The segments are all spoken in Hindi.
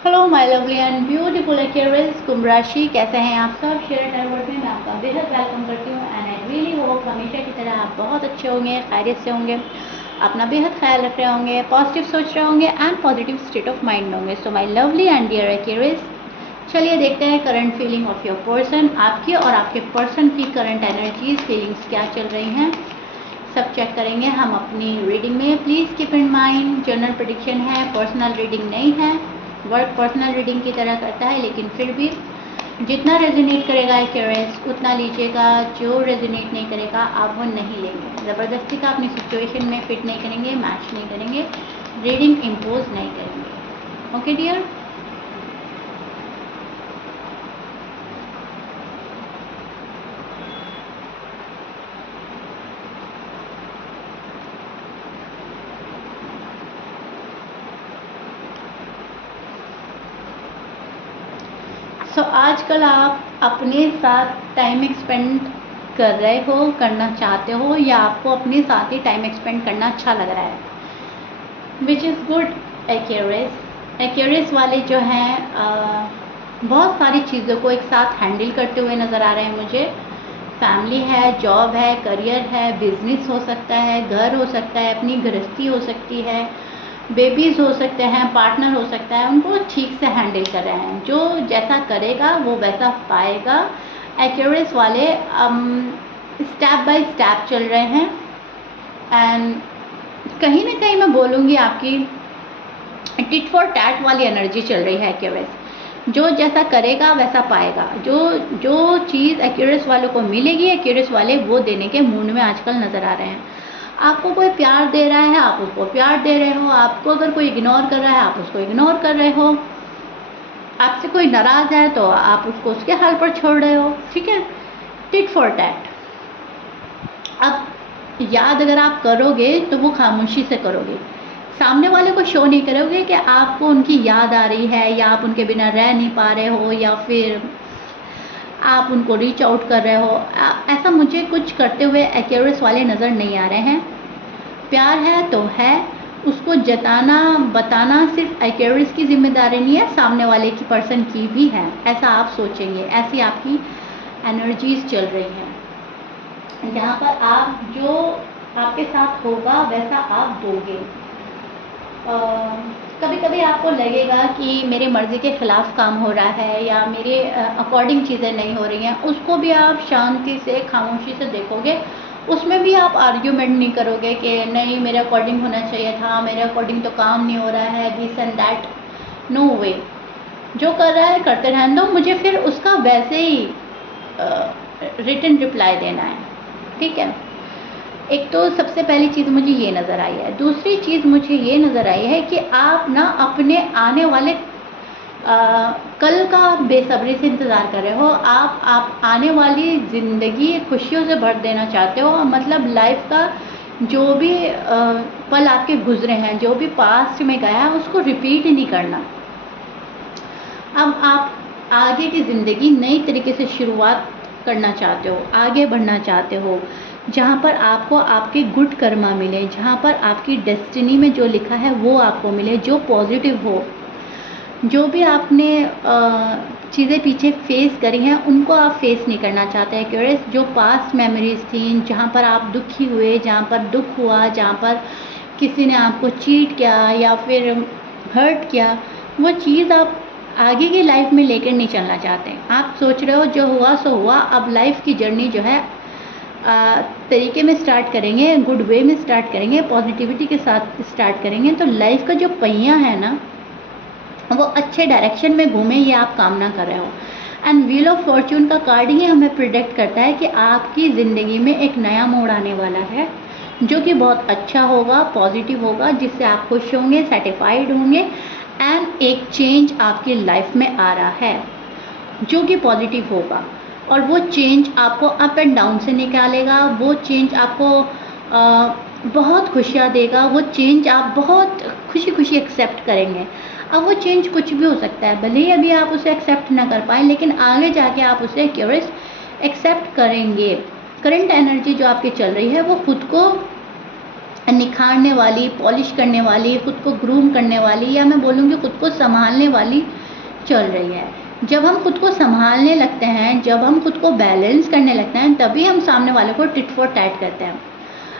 Hello my lovely and beautiful Aquarius कुंभ राशि, कैसे हैं आप सब। शेयर टाइवर्ड में मैं आपका बेहद वेलकम करती हूँ एंड आई रियली होप हमेशा की तरह आप बहुत अच्छे होंगे, खैरियत से होंगे, अपना बेहद ख्याल रख रहे होंगे, पॉजिटिव सोच रहे होंगे and positive state of mind होंगे। So my lovely and dear Aquarius, चलिए देखते हैं current feeling of your person, आपकी और आपके पर्सन की करंट एनर्जीज फीलिंग्स क्या चल रही हैं, सब चेक करेंगे हम अपनी रीडिंग में। Please keep in mind general prediction है, पर्सनल रीडिंग नहीं है। वर्क पर्सनल रीडिंग की तरह करता है, लेकिन फिर भी जितना रेजोनेट करेगा एक्वेरियस उतना लीजिएगा, जो रेजोनेट नहीं करेगा आप वो नहीं लेंगे। ज़बरदस्ती का अपनी सिचुएशन में फिट नहीं करेंगे, मैच नहीं करेंगे, रीडिंग इम्पोज नहीं करेंगे। Okay dear. आजकल आप अपने साथ टाइम एक्सपेंड कर रहे हो, करना चाहते हो, या आपको अपने साथ ही टाइम एक्सपेंड करना अच्छा लग रहा है, विच इज़ गुड। एक्वेरियस वाले जो हैं बहुत सारी चीज़ों को एक साथ हैंडल करते हुए नज़र आ रहे हैं मुझे। फैमिली है, जॉब है, करियर है, बिजनेस हो सकता है, घर हो सकता है, अपनी गृहस्थी हो सकती है, बेबीज़ हो सकते हैं, पार्टनर हो सकता है, उनको ठीक से हैंडल कर रहे हैं। जो जैसा करेगा वो वैसा पाएगा। एक्वेरियस वाले स्टेप बाय स्टेप चल रहे हैं एंड कहीं ना कहीं मैं बोलूँगी आपकी टिट फॉर टैट वाली एनर्जी चल रही है एक्वेरियस। जो जैसा करेगा वैसा पाएगा। जो चीज़ एक्वेरियस वालों को मिलेगी, एक्वेरियस वाले वो देने के मूड में आजकल नज़र आ रहे हैं। आपको कोई प्यार दे रहा है, आप उसको प्यार दे रहे हो। आपको अगर कोई इग्नोर कर रहा है, आप उसको इग्नोर कर रहे हो। आपसे कोई नाराज़ है तो आप उसको उसके हाल पर छोड़ रहे हो। ठीक है, टिट फॉर टैट। अब याद अगर आप करोगे तो वो खामोशी से करोगे, सामने वाले को शो नहीं करोगे कि आपको उनकी याद आ रही है, या आप उनके बिना रह नहीं पा रहे हो, या फिर आप उनको रीच आउट कर रहे हो। ऐसा मुझे कुछ करते हुए एक्वेरियस वाले नज़र नहीं आ रहे हैं। प्यार है तो है, उसको जताना बताना सिर्फ एक्वेरियस की जिम्मेदारी नहीं है, सामने वाले की पर्सन की भी है। ऐसा आप सोचेंगे, ऐसी आपकी एनर्जीज चल रही हैं। यहाँ पर आप जो आपके साथ होगा वैसा आप दोगे। कभी कभी आपको लगेगा कि मेरे मर्ज़ी के ख़िलाफ़ काम हो रहा है, या मेरे अकॉर्डिंग चीज़ें नहीं हो रही हैं, उसको भी आप शांति से खामोशी से देखोगे। उसमें भी आप आर्ग्यूमेंट नहीं करोगे कि नहीं मेरे अकॉर्डिंग होना चाहिए था, मेरे अकॉर्डिंग तो काम नहीं हो रहा है, दिस एंड दैट। नो वे, जो कर रहा है करते रहने दो, मुझे फिर उसका वैसे ही रिटन रिप्लाई देना है। ठीक है, एक तो सबसे पहली चीज़ मुझे ये नज़र आई है। दूसरी चीज़ मुझे ये नज़र आई है कि आप ना अपने आने वाले कल का बेसब्री से इंतज़ार कर रहे हो। आप आने वाली ज़िंदगी खुशियों से भर देना चाहते हो। मतलब लाइफ का जो भी पल आपके गुजरे हैं, जो भी पास्ट में गया है, उसको रिपीट ही नहीं करना। अब आप आगे की ज़िंदगी नई तरीके से शुरुआत करना चाहते हो, आगे बढ़ना चाहते हो, जहाँ पर आपको आपके गुड कर्मा मिले, जहाँ पर आपकी डेस्टिनी में जो लिखा है वो आपको मिले, जो पॉजिटिव हो। जो भी आपने चीज़ें पीछे फेस करी हैं उनको आप फेस नहीं करना चाहते हैं क्योंकि जो पास्ट मेमोरीज थी, जहाँ पर आप दुखी हुए, जहाँ पर दुख हुआ, जहाँ पर किसी ने आपको चीट किया या फिर हर्ट किया, वो चीज़ आप आगे की लाइफ में लेकर नहीं चलना चाहते। आप सोच रहे हो जो हुआ सो हुआ, अब लाइफ की जर्नी जो है तरीके में स्टार्ट करेंगे, गुड वे में स्टार्ट करेंगे, पॉजिटिविटी के साथ स्टार्ट करेंगे, तो लाइफ का जो पहिया है ना वो अच्छे डायरेक्शन में घूमे, ये आप कामना कर रहे हो। एंड व्हील ऑफ फॉर्च्यून का कार्ड ही हमें प्रिडिक्ट करता है कि आपकी ज़िंदगी में एक नया मोड़ आने वाला है, जो कि बहुत अच्छा होगा, पॉजिटिव होगा, जिससे आप खुश होंगे, सेटिस्फाइड होंगे एंड एक चेंज आपकी लाइफ में आ रहा है जो कि पॉजिटिव होगा। और वो चेंज आपको अप एंड डाउन से निकालेगा, वो चेंज आपको बहुत खुशियाँ देगा, वो चेंज आप बहुत खुशी खुशी एक्सेप्ट करेंगे। अब वो चेंज कुछ भी हो सकता है, भले ही अभी आप उसे एक्सेप्ट ना कर पाएँ, लेकिन आगे जाके आप उसे क्यूरियस एक्सेप्ट करेंगे। करंट एनर्जी जो आपकी चल रही है वो खुद को निखारने वाली, पॉलिश करने वाली, खुद को ग्रूम करने वाली, या मैं बोलूँगी खुद को संभालने वाली चल रही है। जब हम खुद को संभालने लगते हैं, जब हम खुद को बैलेंस करने लगते हैं, तभी हम सामने वाले को टिट फॉर टैट करते हैं।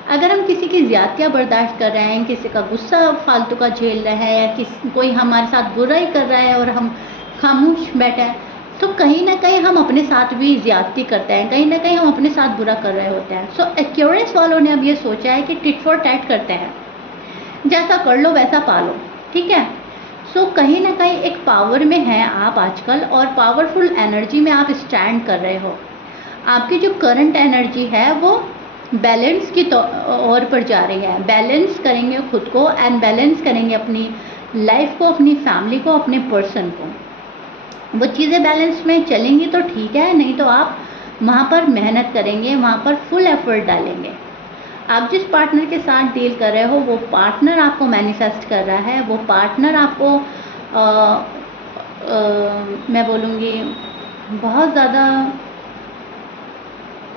अगर हम किसी की ज़्यादतियाँ बर्दाश्त कर रहे हैं, किसी का गुस्सा फालतू का झेल रहे हैं, या कोई हमारे साथ बुराई कर रहा है और हम खामोश बैठे हैं, तो कहीं ना कहीं हम अपने साथ भी ज़्यादती करते हैं, कहीं ना कहीं हम अपने साथ बुरा कर रहे होते हैं। सो एक्यूरेंस वालों ने अब ये सोचा है कि टिट फॉर टैट करते हैं, जैसा कर लो वैसा पालो, ठीक है। सो कहीं ना कहीं एक पावर में है आप आजकल, और पावरफुल एनर्जी में आप स्टैंड कर रहे हो। आपकी जो करंट एनर्जी है वो बैलेंस की ओर पर जा रही है। बैलेंस करेंगे खुद को, एंड बैलेंस करेंगे अपनी लाइफ को, अपनी फैमिली को, अपने पर्सन को। वो चीज़ें बैलेंस में चलेंगी तो ठीक है, नहीं तो आप वहाँ पर मेहनत करेंगे, वहाँ पर फुल एफर्ट डालेंगे। आप जिस पार्टनर के साथ डील कर रहे हो, वो पार्टनर आपको मैनिफेस्ट कर रहा है, वो पार्टनर आपको मैं बोलूँगी बहुत ज़्यादा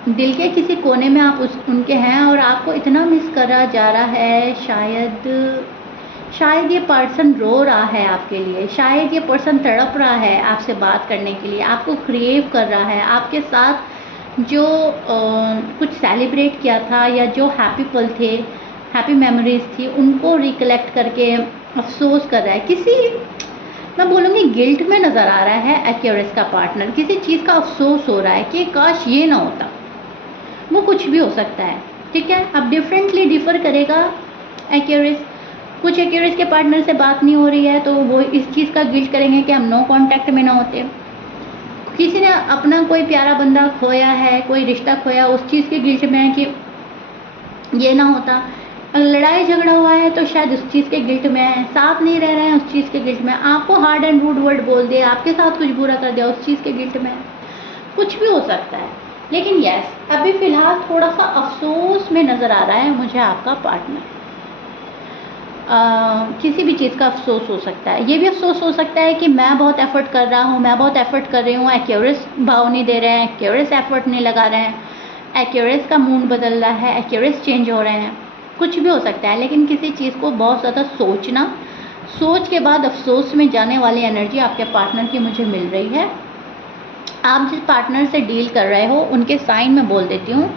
दिल के किसी कोने में आप उनके हैं, और आपको इतना मिस करा जा रहा है। शायद ये पर्सन रो रहा है आपके लिए, शायद ये पर्सन तड़प रहा है आपसे बात करने के लिए, आपको क्रेव कर रहा है, आपके साथ जो कुछ सेलिब्रेट किया था, या जो हैप्पी पल थे, हैप्पी मेमोरीज थी, उनको रिकलेक्ट करके अफसोस कर रहा है। किसी, मैं बोलूँगी गिल्ट में नज़र आ रहा है एक्यूरेंस का पार्टनर। किसी चीज़ का अफसोस हो रहा है कि काश ये ना होता। वो कुछ भी हो सकता है, ठीक है। अब डिफरेंटली डिफ़र करेगा एक्यूरेंस। कुछ एक्यूरेंस के पार्टनर से बात नहीं हो रही है तो वो इस चीज़ का गिल्ट करेंगे कि हम नो कांटेक्ट में ना होते। किसी ने अपना कोई प्यारा बंदा खोया है, कोई रिश्ता खोया, उस चीज़ के गिल्ट में है कि ये ना होता। लड़ाई झगड़ा हुआ है तो शायद उस चीज़ के गिल्ट में है। साथ नहीं रह रहे हैं उस चीज़ के गिल्ट में। आपको हार्ड एंड रूड वर्ड बोल दिया, आपके साथ कुछ बुरा कर दिया, उस चीज़ के गिल्ट में। कुछ भी हो सकता है, लेकिन यस, अभी फ़िलहाल थोड़ा सा अफसोस में नज़र आ रहा है मुझे आपका पार्टनर। किसी भी चीज़ का अफसोस हो सकता है। ये भी अफसोस हो सकता है कि मैं बहुत एफ़र्ट कर रहा हूँ, मैं बहुत एफ़र्ट कर रही हूँ, एक्यूरेंस भाव नहीं दे रहे हैं, एक्यूरेंस एफ़र्ट नहीं लगा रहे हैं, एक्यूरेंस का मूड बदल रहा है, एक्यूरेंस चेंज हो रहे हैं। कुछ भी हो सकता है, लेकिन किसी चीज़ को बहुत ज़्यादा सोचना, सोच के बाद अफसोस में जाने वाली एनर्जी आपके पार्टनर की मुझे मिल रही है। आप जिस पार्टनर से डील कर रहे हो उनके साइन में बोल देती हूँ।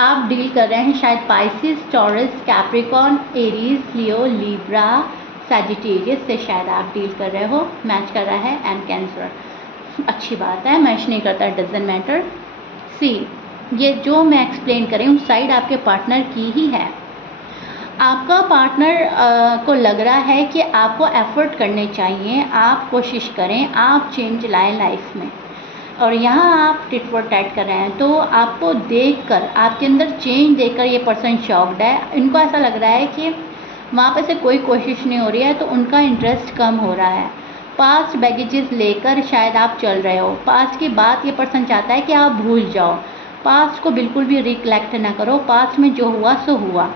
आप डील कर रहे हैं शायद पाइसिस, टॉरस, कैप्रिकॉर्न, एरीज, लियो, लीब्रा, सैजिटेरियस से शायद आप डील कर रहे हो। मैच कर रहा है, एंड कैंसर। अच्छी बात है, मैच नहीं करता, डजंट मैटर। सी, ये जो मैं एक्सप्लेन कर रही हूँ साइड आपके पार्टनर की ही है। आपका पार्टनर को लग रहा है कि आपको एफर्ट करने चाहिए, आप कोशिश करें, आप चेंज लाएं लाइफ में, और यहाँ आप टिट फॉर टैट कर रहे हैं। तो आपको देखकर, आपके अंदर चेंज देखकर ये पर्सन शॉक्ड है। इनको ऐसा लग रहा है कि वहाँ पे से कोई कोशिश नहीं हो रही है, तो उनका इंटरेस्ट कम हो रहा है। पास्ट बैगेजेस लेकर शायद आप चल रहे हो। पास्ट की बात ये पर्सन चाहता है कि आप भूल जाओ, पास्ट को बिल्कुल भी रिकलेक्ट ना करो। पास्ट में जो हुआ सो हुआ।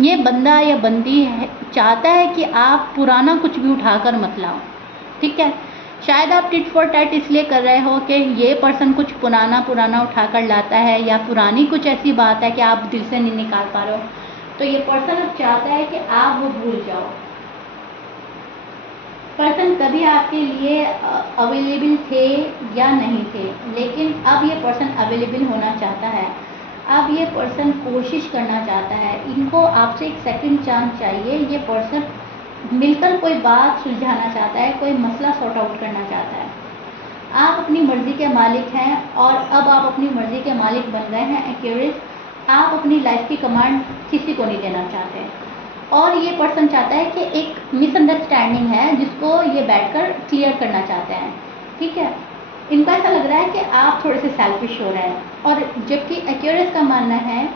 ये बंदा या बंदी चाहता है कि आप पुराना कुछ भी उठाकर मत लाओ, ठीक है। शायद आप टिट फॉर टैट इसलिए कर रहे हो कि ये पर्सन कुछ पुराना उठाकर लाता है, या पुरानी कुछ ऐसी बात है कि आप दिल से नहीं निकाल पा रहे हो। तो ये पर्सन अब चाहता है कि आप वो भूल जाओ। पर्सन कभी आपके लिए अवेलेबल थे या नहीं थे, लेकिन अब ये पर्सन अवेलेबल होना चाहता है। अब ये पर्सन कोशिश करना चाहता है। इनको आपसे एक सेकंड चांस चाहिए। ये पर्सन मिलकर कोई बात सुलझाना चाहता है, कोई मसला सॉर्ट आउट करना चाहता है। आप अपनी मर्ज़ी के मालिक हैं, और अब आप अपनी मर्ज़ी के मालिक बन गए हैं एक्यूरेंस। आप अपनी लाइफ की कमांड किसी को नहीं देना चाहते, और ये पर्सन चाहता है कि एक मिसअंडरस्टैंडिंग है जिसको ये बैठकर क्लियर करना चाहते हैं, ठीक है। इनको ऐसा लग रहा है कि आप थोड़े से सेल्फिश हो रहे हैं, और जबकि एक्यूरेंस का मानना है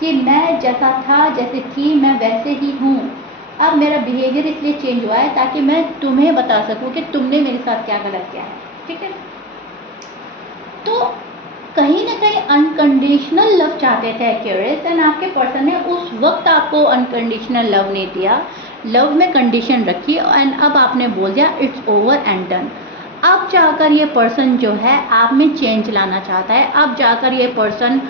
कि मैं जैसा था, जैसे थी, मैं वैसे ही हूँ। अब मेरा बिहेवियर इसलिए चेंज हुआ है ताकि मैं तुम्हें बता सकूं कि तुमने मेरे साथ क्या गलत किया है, ठीक है। तो कहीं ना कहीं अनकंडीशनल लव चाहते थे एक्यूरेंस, एंड आपके पर्सन ने उस वक्त आपको अनकंडीशनल लव नहीं दिया, लव में कंडीशन रखी, एंड अब आपने बोल दिया इट्स ओवर एंड डन। अब जाकर ये पर्सन जो है आप में चेंज लाना चाहता है। अब जाकर ये पर्सन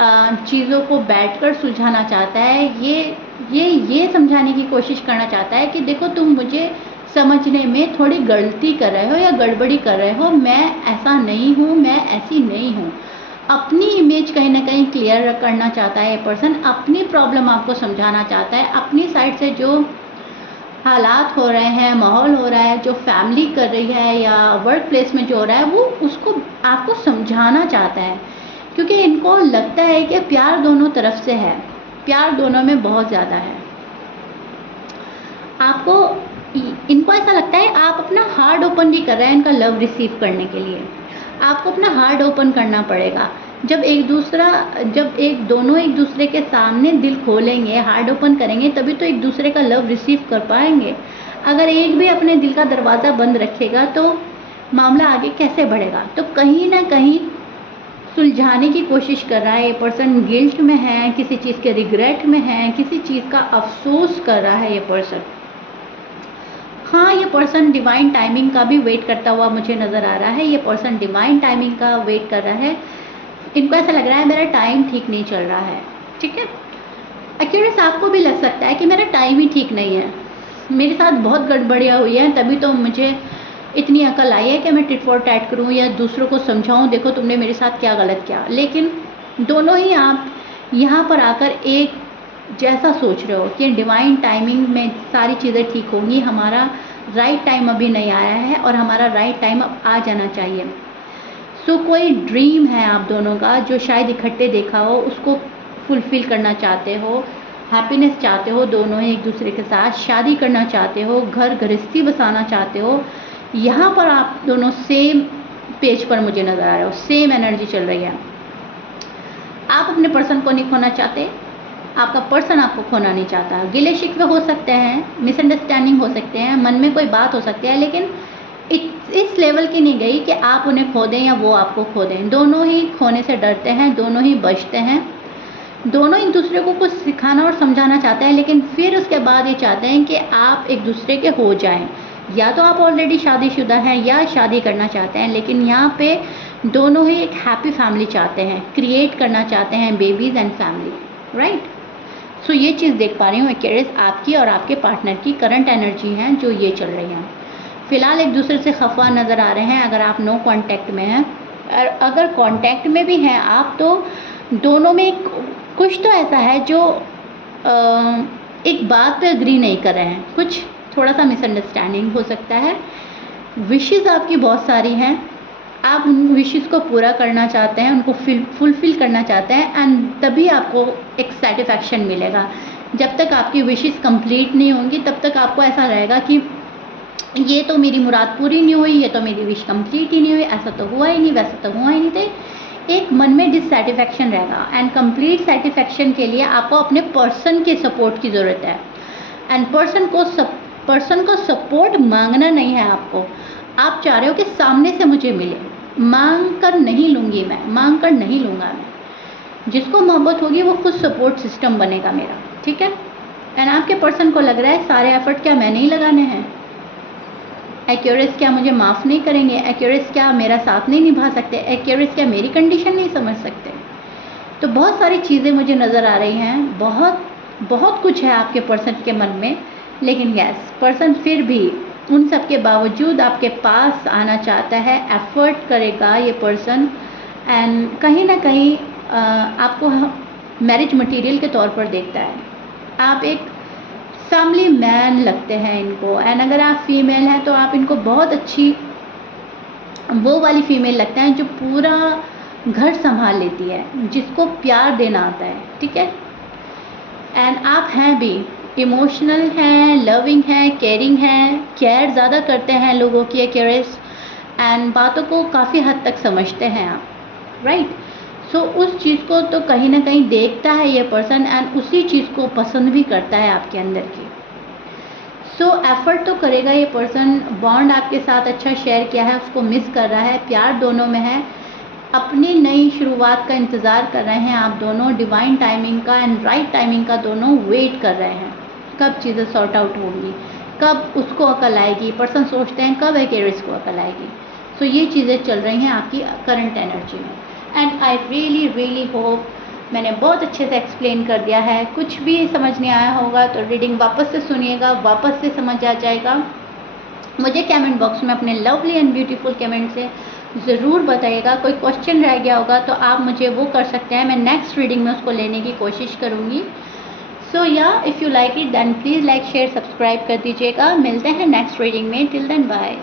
चीज़ों को बैठकर सुलझाना चाहता है। ये समझाने की कोशिश करना चाहता है कि देखो तुम मुझे समझने में थोड़ी गलती कर रहे हो या गड़बड़ी कर रहे हो, मैं ऐसा नहीं हूँ, मैं ऐसी नहीं हूँ। अपनी इमेज कहीं ना कहीं क्लियर करना चाहता है ये पर्सन, अपनी प्रॉब्लम आपको समझाना चाहता है, अपनी साइड से जो हालात हो रहे हैं, माहौल हो रहा है, जो फैमिली कर रही है या वर्क प्लेस में जो हो रहा है, वो उसको आपको समझाना चाहता है। क्योंकि इनको लगता है कि प्यार दोनों तरफ से है, प्यार दोनों में बहुत ज़्यादा है। इनको ऐसा लगता है आप अपना हार्ट ओपन नहीं कर रहे हैं इनका लव रिसीव करने के लिए। आपको अपना हार्ट ओपन करना पड़ेगा। जब दोनों एक दूसरे के सामने दिल खोलेंगे, हार्ट ओपन करेंगे, तभी तो एक दूसरे का लव रिसीव कर पाएंगे। अगर एक भी अपने दिल का दरवाज़ा बंद रखेगा तो मामला आगे कैसे बढ़ेगा। तो कहीं ना कहीं सुलझाने की कोशिश कर रहा है ये पर्सन, गिल्ट में है, किसी चीज़ के रिग्रेट में है, किसी चीज़ का अफसोस कर रहा है ये पर्सन। हाँ, ये पर्सन डिवाइन टाइमिंग का भी वेट करता हुआ मुझे नज़र आ रहा है। ये पर्सन डिवाइन टाइमिंग का वेट कर रहा है। इनको ऐसा लग रहा है मेरा टाइम ठीक नहीं चल रहा है, ठीक है। एक्यूरेस आपको भी लग सकता है कि मेरा टाइम ही ठीक नहीं है, मेरे साथ बहुत गड़बड़ियाँ हुई हैं, तभी तो मुझे इतनी अकल आई है कि मैं टिट फॉर टैट करूँ या दूसरों को समझाऊँ, देखो तुमने मेरे साथ क्या गलत किया। लेकिन दोनों ही आप यहाँ पर आकर एक जैसा सोच रहे हो कि डिवाइन टाइमिंग में सारी चीज़ें ठीक होंगी, हमारा राइट टाइम अभी नहीं आया है और हमारा राइट टाइम अब आ जाना चाहिए। सो कोई ड्रीम है आप दोनों का जो शायद इकट्ठे देखा हो, उसको फुलफ़िल करना चाहते हो, हैप्पीनेस चाहते हो, दोनों ही एक दूसरे के साथ शादी करना चाहते हो, घर गृहस्थी बसाना चाहते हो। यहाँ पर आप दोनों सेम पेज पर मुझे नज़र आ रहे हो, सेम एनर्जी चल रही है। आप अपने पर्सन को नहीं खोना चाहते, आपका पर्सन आपको खोना नहीं चाहता। गिले शिकवे हो सकते हैं, मिसअंडरस्टैंडिंग हो सकते हैं, मन में कोई बात हो सकती है, लेकिन इस लेवल की नहीं गई कि आप उन्हें खो दें या वो आपको खो दें। दोनों ही खोने से डरते हैं, दोनों ही बचते हैं, दोनों एक दूसरे को कुछ सिखाना और समझाना चाहते हैं, लेकिन फिर उसके बाद ये चाहते हैं कि आप एक दूसरे के हो जाएं। या तो आप ऑलरेडी शादीशुदा हैं या शादी करना चाहते हैं, लेकिन यहाँ पे दोनों ही एक हैप्पी फैमिली चाहते हैं, क्रिएट करना चाहते हैं बेबीज़ एंड फैमिली, राइट। सो ये चीज़ देख पा रही हूँ एक्वेरियस, आपकी और आपके पार्टनर की करंट एनर्जी हैं जो ये चल रही हैं। फ़िलहाल एक दूसरे से खफा नज़र आ रहे हैं अगर आप नो कांटेक्ट में हैं, और अगर कांटेक्ट में भी हैं आप तो दोनों में कुछ तो ऐसा है जो एक बात पे अग्री नहीं कर रहे हैं, कुछ थोड़ा सा मिसअंडरस्टैंडिंग हो सकता है। विशेज़ आपकी बहुत सारी हैं, आप उन विशेज़ को पूरा करना चाहते हैं, उनको फुलफ़िल करना चाहते हैं, एंड तभी आपको एक सेटिस्फैक्शन मिलेगा। जब तक आपकी विशेज़ कंप्लीट नहीं होंगी तब तक आपको ऐसा रहेगा कि ये तो मेरी मुराद पूरी नहीं हुई, ये तो मेरी विश कंप्लीट ही नहीं हुई, ऐसा तो हुआ ही नहीं, वैसा तो हुआ ही नहीं। तो एक मन में डिससेटिस्फैक्शन रहेगा, एंड कंप्लीट सेटिस्फैक्शन के लिए आपको अपने पर्सन के सपोर्ट की ज़रूरत है। एंड पर्सन को सपोर्ट मांगना नहीं है आपको, आप चाह रहे हो कि सामने से मुझे मिले, मांग कर नहीं लूँगी मैं, मांग कर नहीं लूँगा मैं। जिसको मोहब्बत होगी वो खुद सपोर्ट सिस्टम बनेगा मेरा, ठीक है। एंड आपके पर्सन को लग रहा है सारे एफर्ट क्या मैंने ही लगाने हैं, एक्यूरेस क्या मुझे माफ़ नहीं करेंगे, एक्यूरेस क्या मेरा साथ नहीं निभा सकते, एक्यूरेस क्या मेरी कंडीशन नहीं समझ सकते। तो बहुत सारी चीज़ें मुझे नज़र आ रही हैं, बहुत कुछ है आपके पर्सन के मन में, लेकिन यस पर्सन फिर भी उन सब के बावजूद आपके पास आना चाहता है, एफ़र्ट करेगा ये पर्सन, एंड कहीं ना कहीं आपको मैरिज मटेरियल के तौर पर देखता है। आप एक फैमिली मैन लगते हैं इनको, एंड अगर आप फीमेल हैं तो आप इनको बहुत अच्छी वो वाली फीमेल लगता है जो पूरा घर संभाल लेती है, जिसको प्यार देना आता है, ठीक है। एंड आप हैं भी इमोशनल हैं, लविंग हैं, केयरिंग हैं, केयर ज़्यादा करते हैं लोगों की एक्यूरेस, एंड बातों को काफ़ी हद तक समझते हैं आप, राइट। सो उस चीज़ को तो कहीं ना कहीं देखता है ये पर्सन, एंड उसी चीज़ को पसंद भी करता है आपके अंदर की। सो एफ़र्ट तो करेगा ये पर्सन, बॉन्ड आपके साथ अच्छा शेयर किया है उसको मिस कर रहा है, प्यार दोनों में है, अपनी नई शुरुआत का इंतज़ार कर रहे हैं आप दोनों, डिवाइन टाइमिंग का एंड राइट टाइमिंग का दोनों वेट कर रहे हैं, कब चीज़ें सॉर्ट आउट होंगी, कब उसको अकल आएगी। पर्सन सोचते हैं कब एक्वेरियस को अकल आएगी। सो ये चीज़ें चल रही हैं आपकी करंट एनर्जी में, एंड आई रियली होप मैंने बहुत अच्छे से एक्सप्लेन कर दिया है। कुछ भी समझ नहीं आया होगा तो रीडिंग वापस से सुनिएगा, वापस से समझ आ जाएगा। मुझे कमेंट बॉक्स में अपने लवली एंड ब्यूटीफुल कमेंट से ज़रूर बताइएगा। कोई क्वेश्चन रह गया होगा तो आप मुझे वो कर सकते हैं, मैं नेक्स्ट रीडिंग में उसको लेने की कोशिश करूँगी। सो या if you like it then please like share subscribe कर दीजिएगा। मिलते हैं नेक्स्ट रीडिंग में। Till then bye.